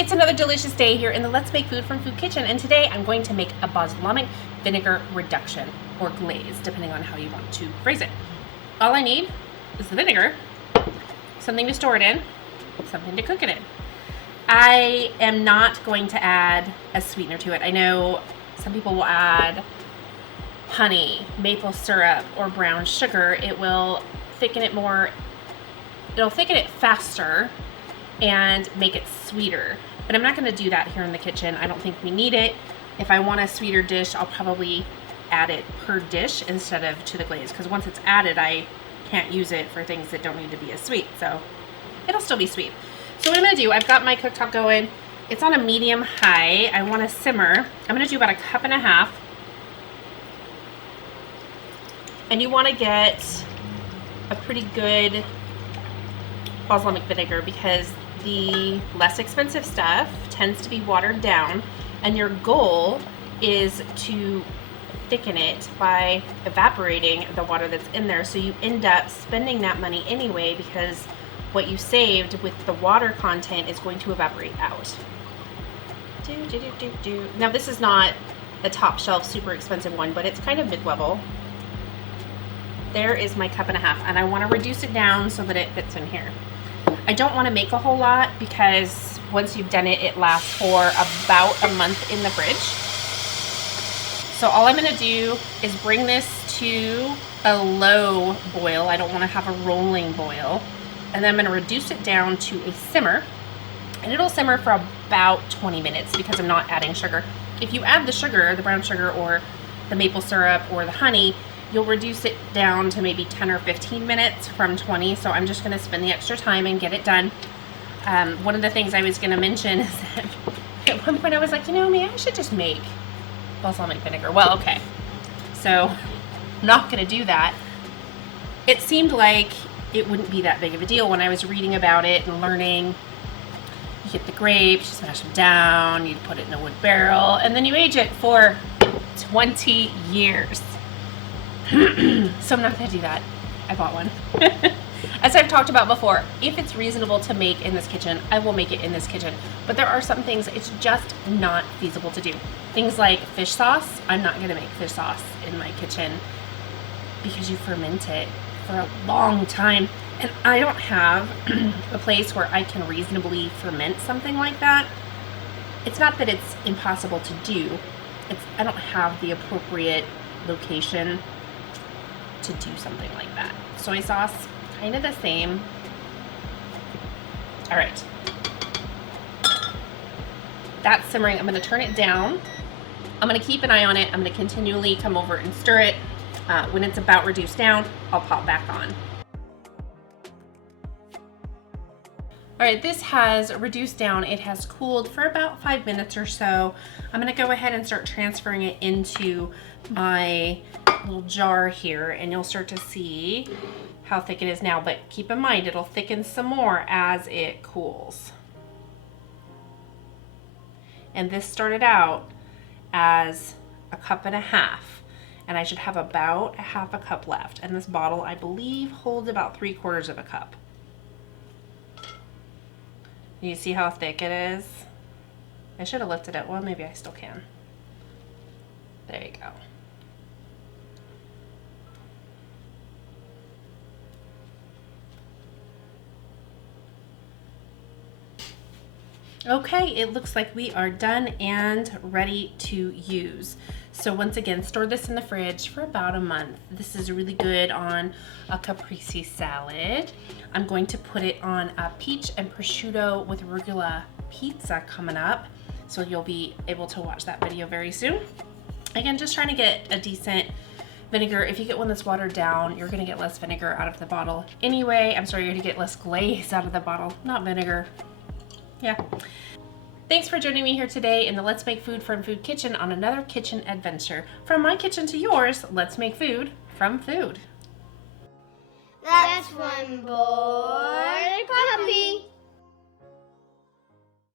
It's another delicious day here in the Let's Make Food from Food Kitchen, and today I'm going to make a balsamic vinegar reduction, or glaze, depending on how you want to phrase it. All I need is the vinegar, something to store it in, something to cook it in. I am not going to add a sweetener to it. I know some people will add honey, maple syrup, or brown sugar. It will thicken it more, it'll thicken it faster and make it sweeter. But I'm not going to do that here in the kitchen. I don't think we need it. If I want a sweeter dish, I'll probably add it per dish instead of to the glaze, because once it's added, I can't use it for things that don't need to be as sweet. So it'll still be sweet. So what I'm going to do, I've got my cooktop going. It's on a medium high. I want to simmer. I'm going to do about 1.5 cups. And you want to get a pretty good balsamic vinegar, because the less expensive stuff tends to be watered down, and your goal is to thicken it by evaporating the water that's in there, so you end up spending that money anyway, because what you saved with the water content is going to evaporate out. Now this is not a top shelf super expensive one, but it's kind of mid-level. There is my 1.5 cups, and I want to reduce it down so that it fits in here. I don't want to make a whole lot, because once you've done it, it lasts for about a month in the fridge. So all I'm going to do is bring this to a low boil. I don't want to have a rolling boil. And then I'm going to reduce it down to a simmer. And it'll simmer for about 20 minutes because I'm not adding sugar. If you add the sugar, the brown sugar or the maple syrup or the honey, you'll reduce it down to maybe 10 or 15 minutes from 20. So I'm just going to spend the extra time and get it done. One of the things I was going to mention is that at one point I was like, you know, maybe I should just make balsamic vinegar. Well, okay. So I'm not going to do that. It seemed like it wouldn't be that big of a deal when I was reading about it and learning. You get the grapes, you smash them down, you put it in a wood barrel, and then you age it for 20 years. So I'm not going to do that. I bought one. As I've talked about before, if it's reasonable to make in this kitchen, I will make it in this kitchen. But there are some things it's just not feasible to do. Things like fish sauce. I'm not going to make fish sauce in my kitchen because you ferment it for a long time. And I don't have a place where I can reasonably ferment something like that. It's not that it's impossible to do. I don't have the appropriate location to do something like that. Soy sauce, kind of the same. All right. That's simmering. I'm going to turn it down. I'm going to keep an eye on it. I'm going to continually come over and stir it. When it's about reduced down, I'll pop back on. All right, this has reduced down. It has cooled for about 5 minutes or so. I'm going to go ahead and start transferring it into my little jar here, and you'll start to see how thick it is now, but keep in mind it'll thicken some more as it cools. And this started out as 1.5 cups, and I should have about 1/2 cup left, and this bottle I believe holds about 3/4 cup. You see how thick it is? I should have lifted it. Well, maybe I still can. There you go. Okay, it looks like we are done and ready to use. So once again, store this in the fridge for about a month. This is really good on a caprese salad. I'm going to put it on a peach and prosciutto with arugula pizza coming up. So you'll be able to watch that video very soon. Again, just trying to get a decent vinegar. If you get one that's watered down, you're gonna get less vinegar out of the bottle anyway. I'm sorry, you're gonna get less glaze out of the bottle, not vinegar. Yeah. Thanks for joining me here today in the Let's Make Food from Food Kitchen on another kitchen adventure. From my kitchen to yours, let's make food from food. That's one boy.